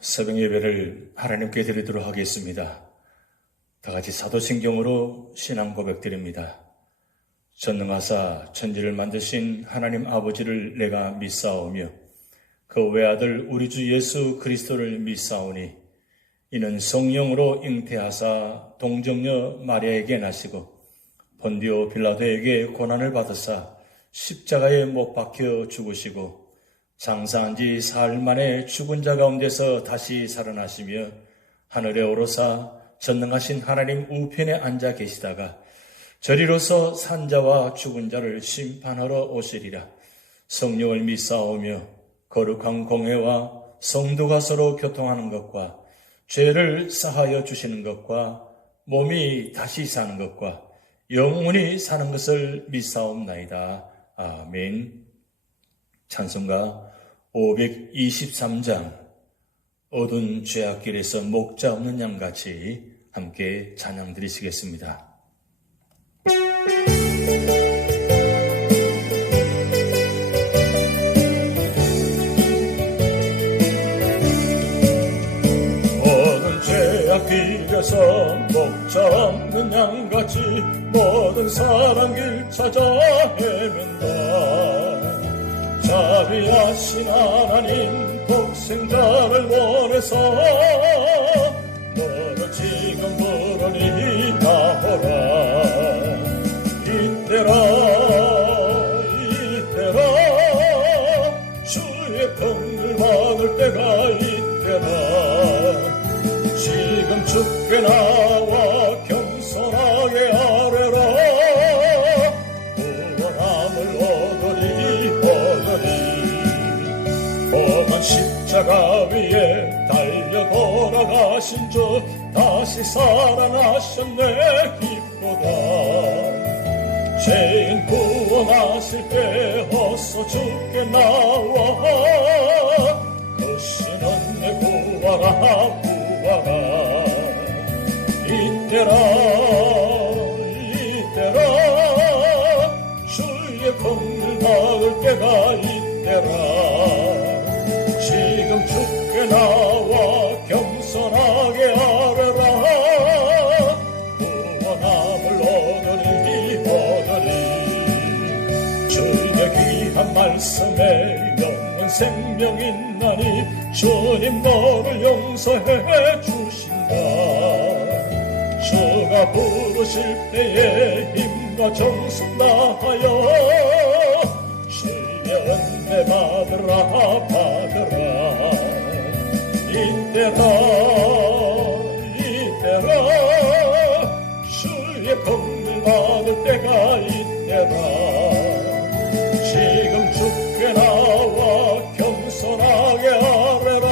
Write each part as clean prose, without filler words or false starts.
새벽 예배를 하나님께 드리도록 하겠습니다. 다 같이 사도신경으로 신앙 고백드립니다. 전능하사 천지를 만드신 하나님 아버지를 내가 믿사오며 그 외아들 우리 주 예수 그리스도를 믿사오니 이는 성령으로 잉태하사 동정녀 마리아에게 나시고 본디오 빌라도에게 고난을 받으사 십자가에 못 박혀 죽으시고 장사한 지 사흘 만에 죽은 자 가운데서 다시 살아나시며 하늘에 오르사 전능하신 하나님 우편에 앉아 계시다가 저리로서 산자와 죽은 자를 심판하러 오시리라. 성령을 믿사오며 거룩한 공회와 성도가 서로 교통하는 것과 죄를 사하여 주시는 것과 몸이 다시 사는 것과 영원히 사는 것을 믿사옵나이다. 아멘. 찬송가 523장 어두운 죄악길에서 목자 없는 양같이 함께 찬양 드리시겠습니다. 어두운 죄악길에서 목자 없는 양같이 모든 사람 길 찾아 헤맨다. 자비하신 하나님 독생자를 원해서 너를 지금 부르니 나오라. 이때라 주의 긍휼 받을 때가 이때라. 지금 주께 나와 겸손하게 아뢰라. 구원함을 얻으리 험한 십자가 위에 달려 돌아가신 주 다시 살아나셨네. 기쁘다. 죄인 구원하실 때 어서 주께 나와. 그 신은 내 구하라 구하라. 이때라 주의 긍휼 받을 때가 이때라. 지금 주께 나와 겸손하게 아뢰라. 구원함을 얻으리 주의 귀한 말씀에 영원 생명 있나니 주님 너를 용서해 주신다. 주가 부르실 때에 힘과 정성 다하여 주의 은혜 받으라 이때라 주의 긍휼 받을 때가 이때라. 지금 주께 나와 겸손하게 아뢰라.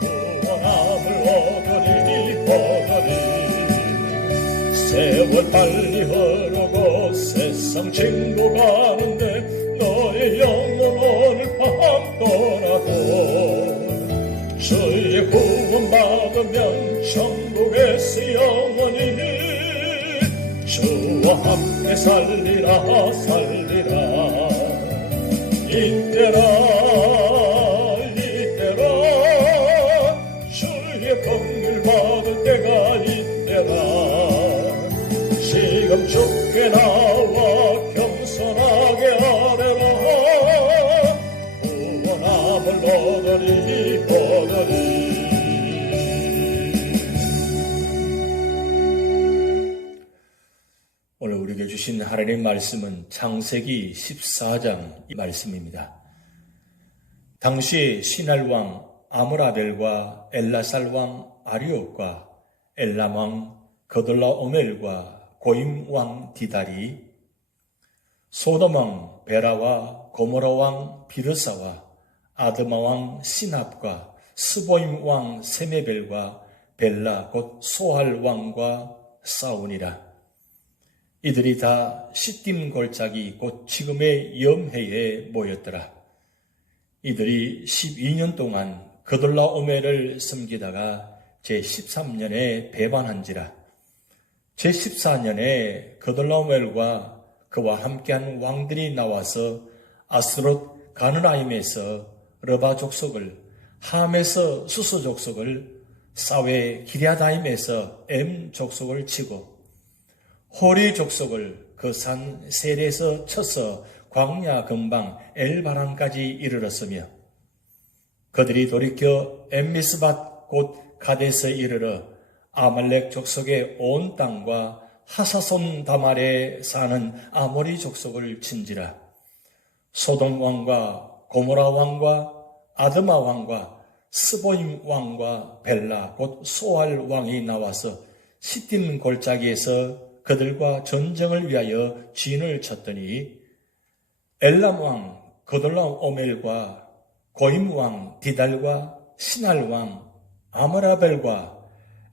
구원함을 얻으리 세월 빨리 흐르고 세상 친구 가는데 너의 영혼 오늘 밤 떠나고 주의 구원 받으면 천국에서 영원히 주와 함께 살리라. 이때라 주의 긍휼 받을 때가 이때라. 지금 주께 나와 겸손하게 아뢰라. 구원함을 얻으리 오늘 우리에게 주신 하나님의 말씀은 창세기 14장 말씀입니다. 당시 시날왕 아므라벨과 엘라살왕 아리옥과 엘람왕 거들라오멜과 고임왕 디달이 소돔왕 베라와 고모라왕 비르사와 아드마왕 시납과 스보임왕 세메벨과 벨라 곧 소할왕과 싸우니라. 이들이 다 시딤 골짜기 곧 지금의 염해에 모였더라. 이들이 12년 동안 그돌라오멜을 섬기다가 제13년에 배반한지라. 제14년에 그돌라오멜과 그와 함께한 왕들이 나와서 아스롯 가느라임에서 르바 족속을 함에서 수스 족속을, 사웨 기랴다임에서 엠 족속을 치고, 호리 족속을 그 산 셀에서 쳐서 광야 근방 엘바람까지 이르렀으며, 그들이 돌이켜 엠미스밭 곧 가데스에 이르러 아말렉 족속의 온 땅과 하사손 다말에 사는 아모리 족속을 친지라. 소돔 왕과 고모라 왕과 아드마 왕과 스보임 왕과 벨라 곧 소알 왕이 나와서 시딤 골짜기에서 그들과 전쟁을 위하여 진을 쳤더니, 엘람 왕 그돌람 오멜과 고임 왕 디달과 시날 왕 아므라벨과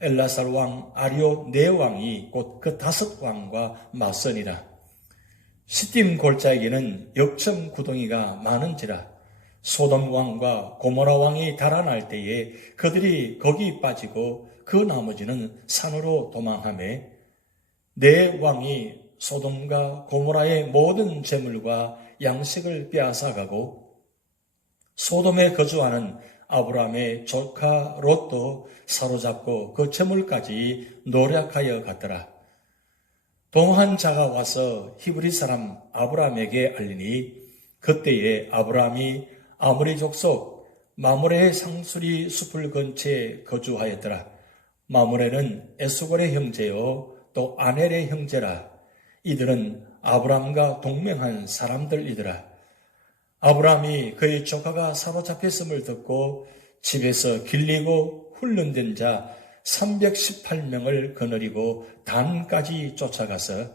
엘라살 왕 아리오 네 왕이 곧 그 5왕과 맞서니라. 시딤 골짜기에는 역청 구덩이가 많은지라. 소돔 왕과 고모라 왕이 달아날 때에 그들이 거기 빠지고 그 나머지는 산으로 도망하매, 네 왕이 소돔과 고모라의 모든 재물과 양식을 빼앗아가고 소돔에 거주하는 아브라함의 조카 롯도 사로잡고 그 재물까지 노략하여 갔더라. 동한 자가 와서 히브리 사람 아브라함에게 알리니, 그때에 아브라함이 아모리 족속 마므레의 상수리 숲을 근처에 거주하였더라. 마므레는 에스골의 형제요 또 아넬의 형제라. 이들은 아브라함과 동맹한 사람들이더라. 아브라함이 그의 조카가 사로잡혔음을 듣고 집에서 길리고 훈련된 자 318명을 거느리고 단까지 쫓아가서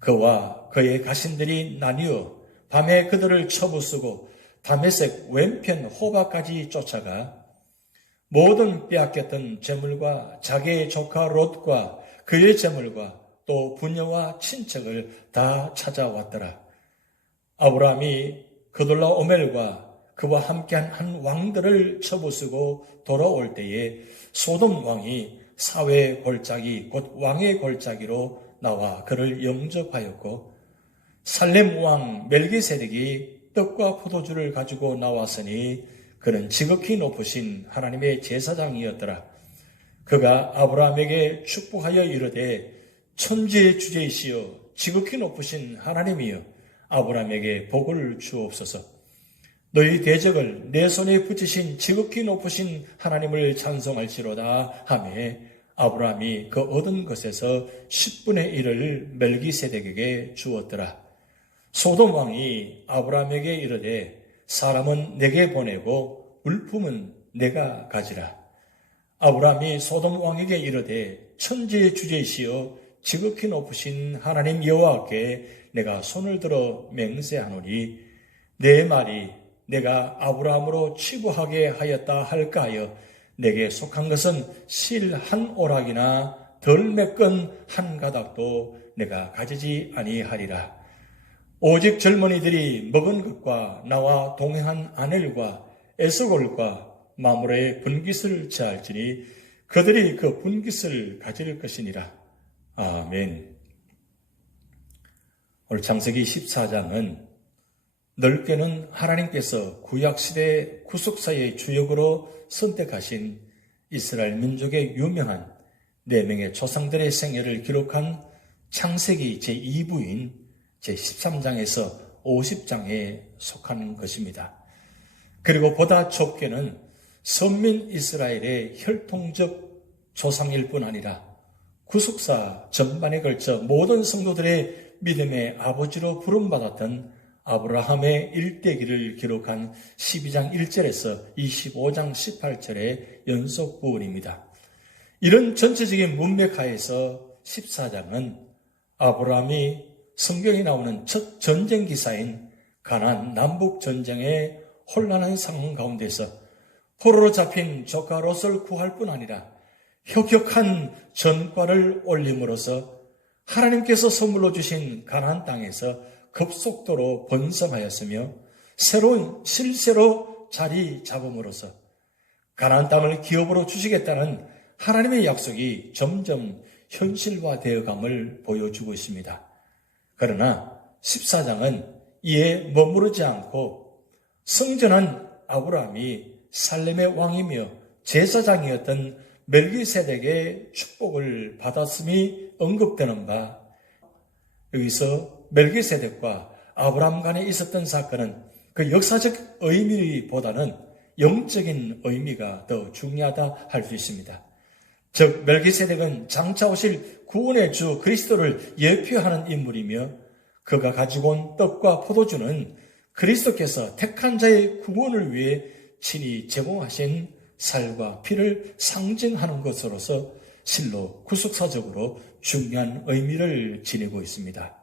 그와 그의 가신들이 나뉘어 밤에 그들을 쳐부수고 다메섹 왼편 호바까지 쫓아가 모든 빼앗겼던 재물과 자기의 조카 롯과 그의 재물과 또 부녀와 친척을 다 찾아왔더라. 아브라함이 그돌라 오멜과 그와 함께한 한 왕들을 쳐부수고 돌아올 때에 소돔 왕이 사회 골짜기 곧 왕의 골짜기로 나와 그를 영접하였고, 살렘 왕 멜기세덱이 떡과 포도주를 가지고 나왔으니 그는 지극히 높으신 하나님의 제사장이었더라. 그가 아브라함에게 축복하여 이르되, 천지의 주제이시여 지극히 높으신 하나님이여 아브라함에게 복을 주옵소서. 너희 대적을 내 손에 붙이신 지극히 높으신 하나님을 찬송할지로다 하며 아브라함이 그 얻은 것에서 10분의 1을 멜기세덱에게 주었더라. 소돔 왕이 아브라함에게 이르되, 사람은 내게 보내고 물품은 내가 가지라. 아브라함이 소돔 왕에게 이르되, 천지의 주제이시여 지극히 높으신 하나님 여호와께 내가 손을 들어 맹세하노니 내 말이 내가 아브라함으로 치부하게 하였다 할까 하여 내게 속한 것은 실 한 오락이나 덜 메건 한 가닥도 내가 가지지 아니하리라. 오직 젊은이들이 먹은 것과 나와 동행한 아넬과 에스골과 마므레의 분깃을 취할지니 그들이 그 분깃을 가질 것이니라. 아멘. 오늘 창세기 14장은 넓게는 하나님께서 구약시대 구속사의 주역으로 선택하신 이스라엘 민족의 유명한 4명의 조상들의 생애를 기록한 창세기 제2부인 제13장에서 50장에 속하는 것입니다. 그리고 보다 좁게는 선민 이스라엘의 혈통적 조상일 뿐 아니라 구속사 전반에 걸쳐 모든 성도들의 믿음의 아버지로 부름받았던 아브라함의 일대기를 기록한 12장 1절에서 25장 18절의 연속 부분입니다. 이런 전체적인 문맥하에서 14장은 아브라함이 성경에 나오는 첫 전쟁 기사인 가나안 남북 전쟁의 혼란한 상황 가운데서 포로로 잡힌 조카 롯을 구할 뿐 아니라 혁혁한 전과를 올림으로써 하나님께서 선물로 주신 가나안 땅에서 급속도로 번성하였으며 새로운 실세로 자리 잡음으로써 가나안 땅을 기업으로 주시겠다는 하나님의 약속이 점점 현실화되어감을 보여주고 있습니다. 그러나 14장은 이에 머무르지 않고 성전한 아브라함이 살렘의 왕이며 제사장이었던 멜기세덱의 축복을 받았음이 언급되는 바, 여기서 멜기세덱과 아브라함 간에 있었던 사건은 그 역사적 의미보다는 영적인 의미가 더 중요하다 할 수 있습니다. 즉 멜기세덱은 장차 오실 구원의 주 그리스도를 예표하는 인물이며 그가 가지고 온 떡과 포도주는 그리스도께서 택한 자의 구원을 위해 친히 제공하신 살과 피를 상징하는 것으로서 실로 구속사적으로 중요한 의미를 지니고 있습니다.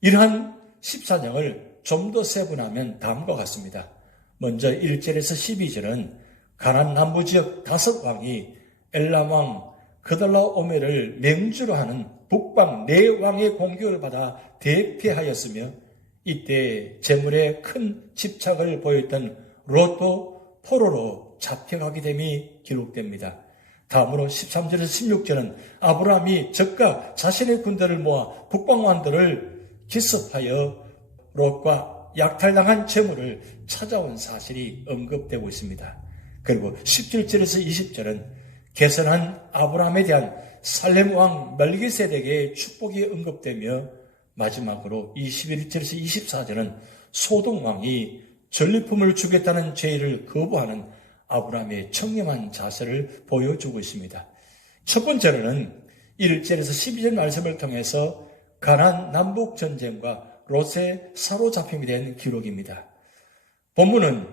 이러한 14장을 좀 더 세분하면 다음과 같습니다. 먼저 1절에서 12절은 가나안 남부 지역 5왕이 엘람 왕 그돌라오메를 맹주로 하는 북방 4왕의 공격을 받아 대피하였으며 이때 재물에 큰 집착을 보였던 롯도 포로로 잡혀가게 됨이 기록됩니다. 다음으로 13절에서 16절은 아브라함이 적과 자신의 군대를 모아 북방왕들을 기습하여 롯과 약탈당한 재물을 찾아온 사실이 언급되고 있습니다. 그리고 17절에서 20절은 개선한 아브라함에 대한 살렘 왕 멜기세덱의 축복이 언급되며 마지막으로 21절에서 24절은 소돔 왕이 전리품을 주겠다는 제의를 거부하는 아브라함의 청렴한 자세를 보여주고 있습니다. 첫 번째로는 1절에서 12절 말씀을 통해서 가나안 남북 전쟁과 롯의 사로잡힘에 대한 기록입니다. 본문은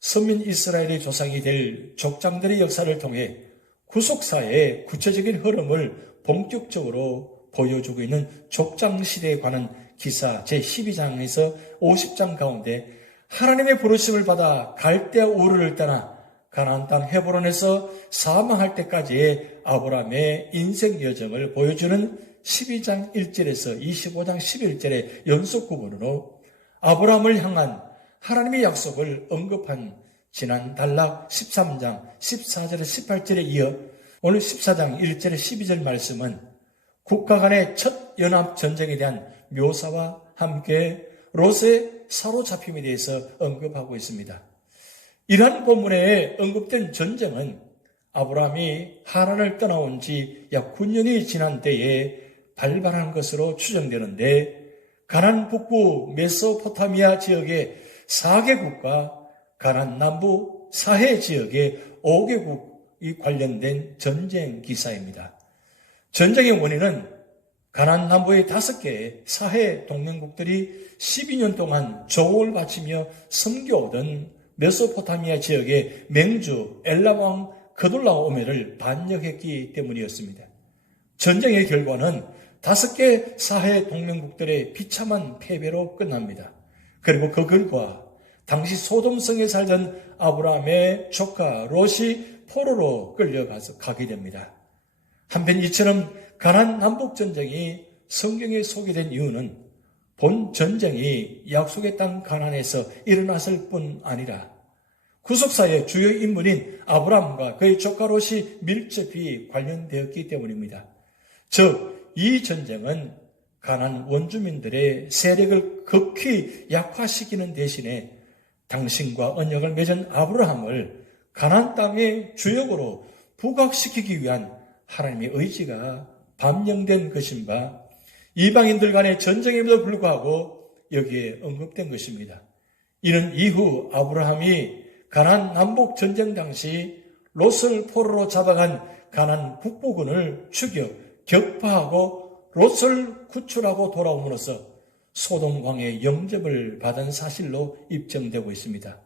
선민 이스라엘의 조상이 될 족장들의 역사를 통해 구속사의 구체적인 흐름을 본격적으로 보여주고 있는 족장시대에 관한 기사 제12장에서 50장 가운데 하나님의 부르심을 받아 갈대아 우르를 떠나 가나안 땅 헤브론에서 사망할 때까지의 아브라함의 인생 여정을 보여주는 12장 1절에서 25장 11절의 연속 구문으로 아브라함을 향한 하나님의 약속을 언급한 지난 단락 13장 14절에서 18절에 이어 오늘 14장 1절에 12절 말씀은 국가 간의 첫 연합 전쟁에 대한 묘사와 함께 롯의 사로잡힘에 대해서 언급하고 있습니다. 이러한 본문에 언급된 전쟁은 아브라함이 하란을 떠나온 지 약 9년이 지난 때에 발발한 것으로 추정되는데 가나안 북부 메소포타미아 지역의 4개국과 가나안 남부 사해 지역의 5개국이 관련된 전쟁 기사입니다. 전쟁의 원인은 가나안 남부의 5개의 사해 동맹국들이 12년 동안 조를 바치며 섬겨오던 메소포타미아 지역의 맹주 엘람 왕 그돌라오메를 반역했기 때문이었습니다. 전쟁의 결과는 5개 사해 동맹국들의 비참한 패배로 끝납니다. 그리고 그 결과 당시 소돔성에 살던 아브라함의 조카 롯이 포로로 끌려가서 가게 됩니다. 한편 이처럼 가나안 남북전쟁이 성경에 소개된 이유는 본 전쟁이 약속의 땅 가나안에서 일어났을 뿐 아니라 구속사의 주요 인물인 아브라함과 그의 조카 롯이 밀접히 관련되었기 때문입니다. 즉 이 전쟁은 가나안 원주민들의 세력을 극히 약화시키는 대신에 당신과 언약을 맺은 아브라함을 가나안 땅의 주역으로 부각시키기 위한 하나님의 의지가 반영된 것인 바 이방인들 간의 전쟁임에도 불구하고 여기에 언급된 것입니다. 이는 이후 아브라함이 가나안 남북 전쟁 당시 롯을 포로로 잡아간 가나안 북부군을 추격 격파하고 롯을 구출하고 돌아옴으로써 소돔 왕의 영접을 받은 사실로 입증되고 있습니다.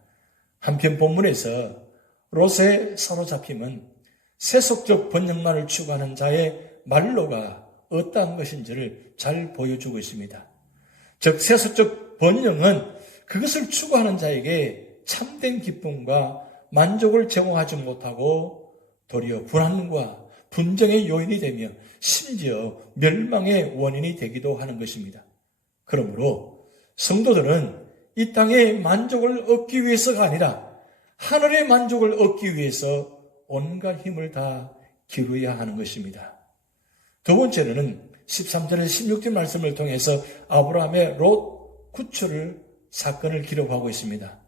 한편 본문에서 롯의 사로잡힘은 세속적 번영만을 추구하는 자의 말로가 어떠한 것인지를 잘 보여주고 있습니다. 즉 세속적 번영은 그것을 추구하는 자에게 참된 기쁨과 만족을 제공하지 못하고 도리어 불안과 분쟁의 요인이 되며 심지어 멸망의 원인이 되기도 하는 것입니다. 그러므로 성도들은 이 땅의 만족을 얻기 위해서가 아니라 하늘의 만족을 얻기 위해서 온갖 힘을 다 기울여야 하는 것입니다. 두 번째로는 13절에서 16절 말씀을 통해서 아브라함의 롯 구출 사건을 기록하고 있습니다.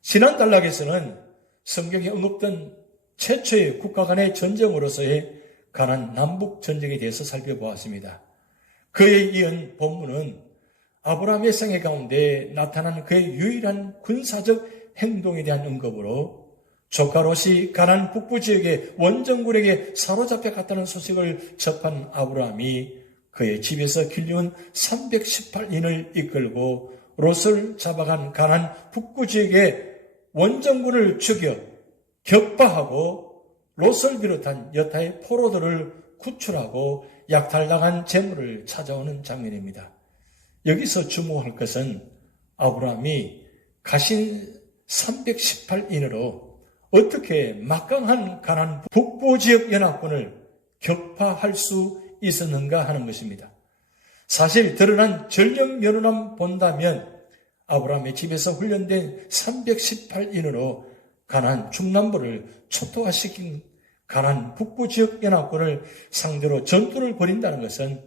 지난 단락에서는 성경에 언급된 최초의 국가 간의 전쟁으로서의 가나안 남북 전쟁에 대해서 살펴보았습니다. 그에 이은 본문은 아브라함의 생애 가운데 나타난 그의 유일한 군사적 행동에 대한 언급으로 조카 롯이 가나안 북부 지역의 원정군에게 사로잡혀 갔다는 소식을 접한 아브라함이 그의 집에서 길리온 318인을 이끌고 롯을 잡아간 가나안 북부 지역의 원정군을 죽여 격파하고 롯을 비롯한 여타의 포로들을 구출하고 약탈당한 재물을 찾아오는 장면입니다. 여기서 주목할 것은 아브라함이 가신 318인으로 어떻게 막강한 가나안 북부 지역 연합군을 격파할 수 있었는가 하는 것입니다. 사실 드러난 전력 면허만 본다면 아브라함의 집에서 훈련된 318인으로 가나안 중남부를 초토화시킨 가나안 북부 지역 연합군을 상대로 전투를 벌인다는 것은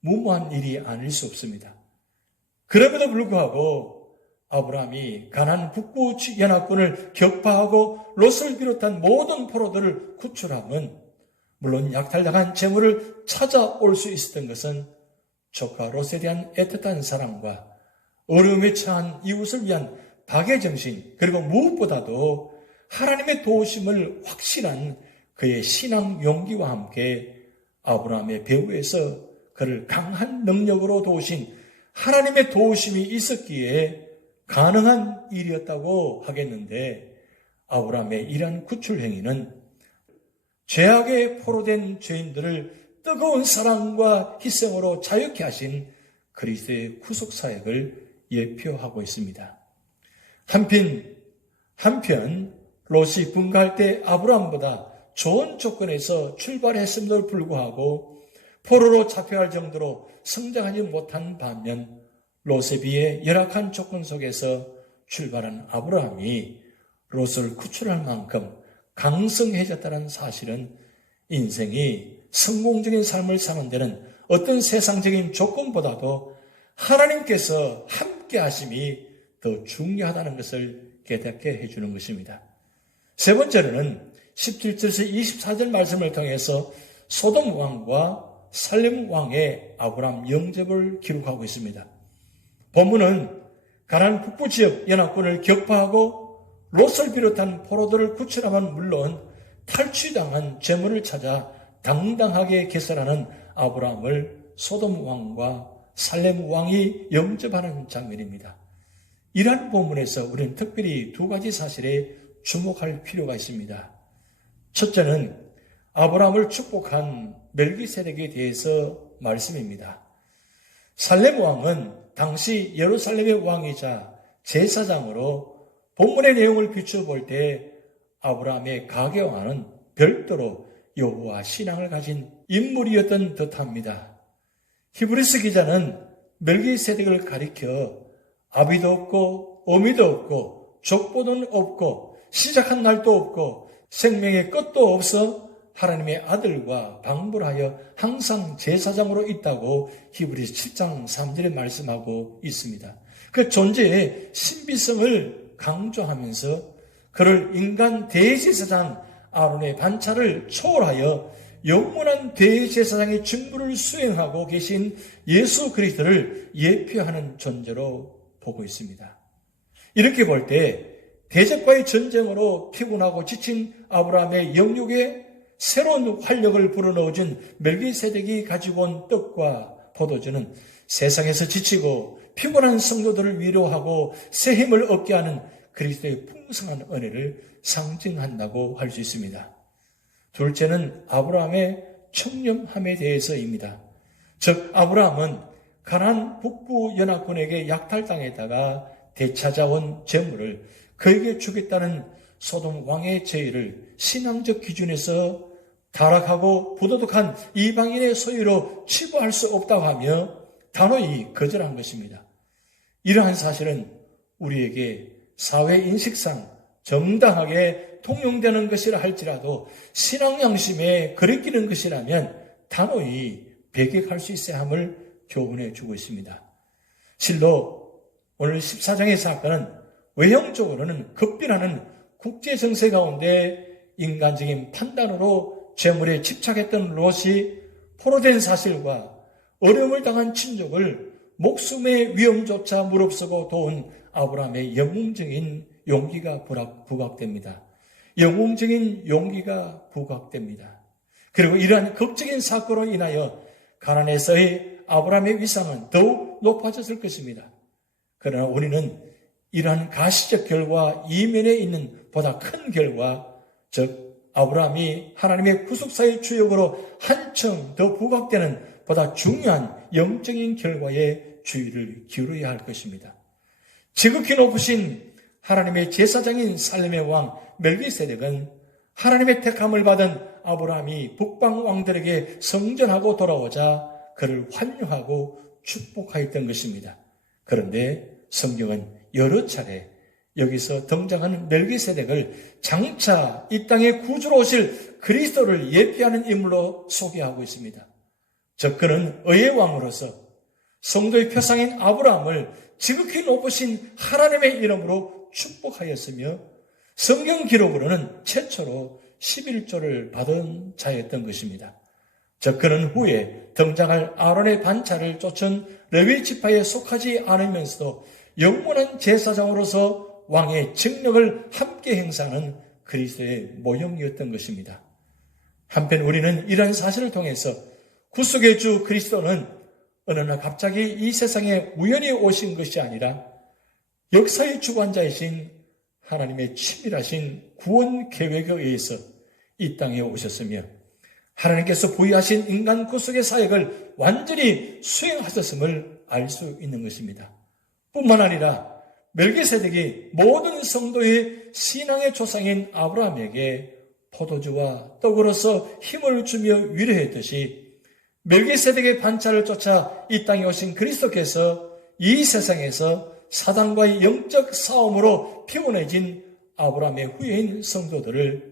무모한 일이 아닐 수 없습니다. 그럼에도 불구하고 아브라함이 가나안 북부 연합군을 격파하고 롯을 비롯한 모든 포로들을 구출함은 물론 약탈당한 재물을 찾아올 수 있었던 것은 조카 롯에 대한 애틋한 사랑과 어려움에 처한 이웃을 위한 박애정신, 그리고 무엇보다도 하나님의 도우심을 확신한 그의 신앙 용기와 함께 아브라함의 배후에서 그를 강한 능력으로 도우신 하나님의 도우심이 있었기에 가능한 일이었다고 하겠는데, 아브라함의 이러한 구출 행위는 죄악에 포로된 죄인들을 뜨거운 사랑과 희생으로 자유케 하신 그리스도의 구속 사역을 예표하고 있습니다. 한편 롯이 분가할 때 아브라함보다 좋은 조건에서 출발했음에도 불구하고 포로로 잡혀갈 정도로 성장하지 못한 반면 롯에 비해 열악한 조건 속에서 출발한 아브라함이 롯을 구출할 만큼 강성해졌다는 사실은 인생이 성공적인 삶을 사는 데는 어떤 세상적인 조건보다도 하나님께서 함께 하심이 더 중요하다는 것을 깨닫게 해주는 것입니다. 세 번째로는 17절에서 24절 말씀을 통해서 소돔 왕과 살렘 왕의 아브라함 영접을 기록하고 있습니다. 본문은 가나안 북부 지역 연합군을 격파하고 롯을 비롯한 포로들을 구출함은 물론 탈취당한 재물을 찾아 당당하게 개설하는 아브라함을 소돔 왕과 살렘 왕이 영접하는 장면입니다. 이러한 본문에서 우리는 특별히 두 가지 사실에 주목할 필요가 있습니다. 첫째는 아브라함을 축복한 멜기세덱에 대해서 말씀입니다. 살렘 왕은 당시 예루살렘의 왕이자 제사장으로 본문의 내용을 비춰볼 때 아브라함의 가계와는 별도로 여호와 신앙을 가진 인물이었던 듯합니다. 히브리서 기자는 멜기세덱을 가리켜 아비도 없고 어미도 없고 족보는 없고 시작한 날도 없고 생명의 끝도 없어 하나님의 아들과 방불하여 항상 제사장으로 있다고 히브리서 7장 3절에 말씀하고 있습니다. 그 존재의 신비성을 강조하면서 그를 인간 대제사장 아론의 반차를 초월하여 영원한 대제사장의 직무를 수행하고 계신 예수 그리스도를 예표하는 존재로 보고 있습니다. 이렇게 볼 때 대적과의 전쟁으로 피곤하고 지친 아브라함의 영육에 새로운 활력을 불어넣어준 멜기세덱이 가지고 온 떡과 포도주는 세상에서 지치고 피곤한 성도들을 위로하고 새 힘을 얻게 하는 그리스도의 풍성한 은혜를 상징한다고 할 수 있습니다. 둘째는 아브라함의 청렴함에 대해서입니다. 즉 아브라함은 가나안 북부 연합군에게 약탈당했다가 되찾아온 재물을 그에게 주겠다는 소돔 왕의 제의를 신앙적 기준에서 타락하고 부도덕한 이방인의 소유로 치부할 수 없다고 하며 단호히 거절한 것입니다. 이러한 사실은 우리에게 사회 인식상 정당하게 통용되는 것이라 할지라도 신앙 양심에 거리끼는 것이라면 단호히 배격할 수 있어야 함을 교훈해 주고 있습니다. 실로 오늘 14장의 사건은 외형적으로는 급변하는 국제 정세 가운데 인간적인 판단으로 재물에 집착했던 롯이 포로된 사실과 어려움을 당한 친족을 목숨의 위험조차 무릅쓰고 도운 아브라함의 영웅적인 용기가 부각됩니다. 영웅적인 용기가 부각됩니다. 그리고 이러한 극적인 사건으로 인하여 가나안에서의 아브라함의 위상은 더욱 높아졌을 것입니다. 그러나 우리는 이러한 가시적 결과 이면에 있는 보다 큰 결과, 즉 아브라함이 하나님의 구속사의 주역으로 한층 더 부각되는 보다 중요한 영적인 결과에 주의를 기울여야 할 것입니다. 지극히 높으신 하나님의 제사장인 살렘의 왕 멜기세덱은 하나님의 택함을 받은 아브라함이 북방 왕들에게 성전하고 돌아오자 그를 환영하고 축복하였던 것입니다. 그런데 성경은 여러 차례 여기서 등장하는 멜기세덱을 장차 이 땅에 구주로 오실 그리스도를 예표하는 인물로 소개하고 있습니다. 즉 그는 의의 왕으로서 성도의 표상인 아브라함을 지극히 높으신 하나님의 이름으로 축복하였으며 성경 기록으로는 최초로 11조를 받은 자였던 것입니다. 즉 그는 후에 등장할 아론의 반차를 쫓은 레위 지파에 속하지 않으면서도 영원한 제사장으로서 왕의 직력을 함께 행사하는 그리스도의 모형이었던 것입니다. 한편 우리는 이런 사실을 통해서 구속의 주 그리스도는 어느 날 갑자기 이 세상에 우연히 오신 것이 아니라 역사의 주관자이신 하나님의 치밀하신 구원 계획에 의해서 이 땅에 오셨으며 하나님께서 부여하신 인간 구속의 사역을 완전히 수행하셨음을 알 수 있는 것입니다. 뿐만 아니라 멜기세덱이 모든 성도의 신앙의 조상인 아브라함에게 포도주와 떡으로서 힘을 주며 위로했듯이 멜기세덱의 반차를 쫓아 이 땅에 오신 그리스도께서 이 세상에서 사단과의 영적 싸움으로 피곤해진 아브라함의 후예인 성도들을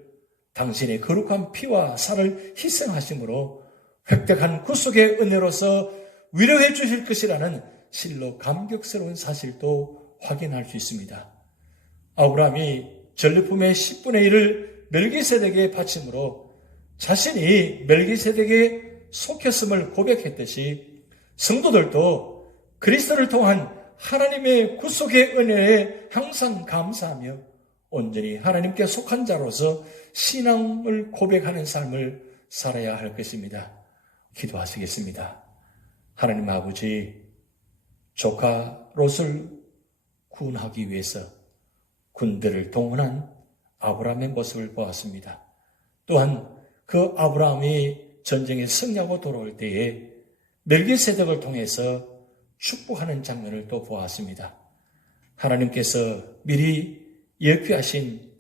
당신의 거룩한 피와 살을 희생하심으로 획득한 구속의 은혜로서 위로해 주실 것이라는 실로 감격스러운 사실도 확인할 수 있습니다. 아브라함이 전리품의 10분의 1을 멜기세덱에 바침으로 자신이 멜기세덱에 속했음을 고백했듯이 성도들도 그리스도를 통한 하나님의 구속의 은혜에 항상 감사하며 온전히 하나님께 속한 자로서 신앙을 고백하는 삶을 살아야 할 것입니다. 기도하시겠습니다. 하나님 아버지, 조카 롯을 구원하기 위해서 군대를 동원한 아브라함의 모습을 보았습니다. 또한 그 아브라함이 전쟁에 승리하고 돌아올 때에 멜기세덱을 통해서 축복하는 장면을 또 보았습니다. 하나님께서 미리 예표하신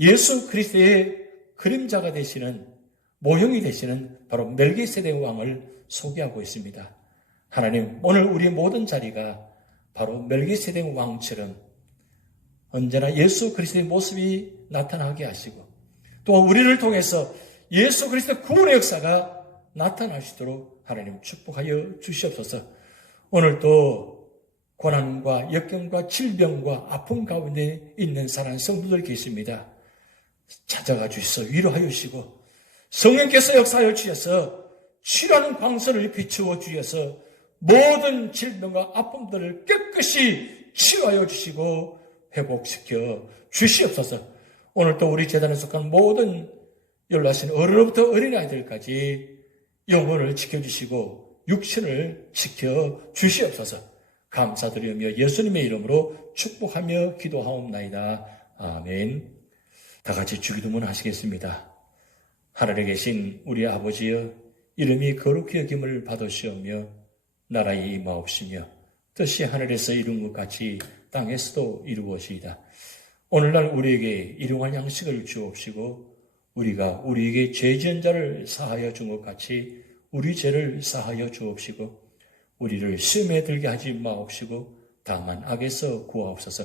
예수 그리스도의 그림자가 되시는 모형이 되시는 바로 멜기세덱 왕을 소개하고 있습니다. 하나님, 오늘 우리 모든 자리가 바로 멜기세덱 왕처럼 언제나 예수 그리스도의 모습이 나타나게 하시고 또 우리를 통해서 예수 그리스도의 구원의 역사가 나타나시도록 하나님 축복하여 주시옵소서. 오늘도 고난과 역경과 질병과 아픔 가운데 있는 사랑하는 성도들 계십니다. 찾아가 주셔서 위로하여 주시고 성령께서 역사하여 주셔서 치료하는 광선을 비추어 주셔서 모든 질병과 아픔들을 깨끗이 치유하여 주시고 회복시켜 주시옵소서. 오늘 또 우리 재단에 속한 모든 연락하신 어른부터 어린아이들까지 영혼을 지켜주시고 육신을 지켜 주시옵소서. 감사드리며 예수님의 이름으로 축복하며 기도하옵나이다. 아멘. 다 같이 주기도문 하시겠습니다. 하늘에 계신 우리 아버지여, 이름이 거룩히 여김을 받으시오며 나라에 임하옵시며 뜻이 하늘에서 이룬 것 같이 땅에서도 이루어지이다. 오늘날 우리에게 일용할 양식을 주옵시고 우리가 우리에게 죄 지은 자를 사하여 준 것 같이 우리 죄를 사하여 주옵시고 우리를 시험에 들게 하지 마옵시고 다만 악에서 구하옵소서.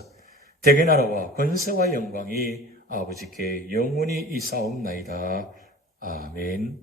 대개 나라와 권세와 영광이 아버지께 영원히 이사옵나이다. 아멘.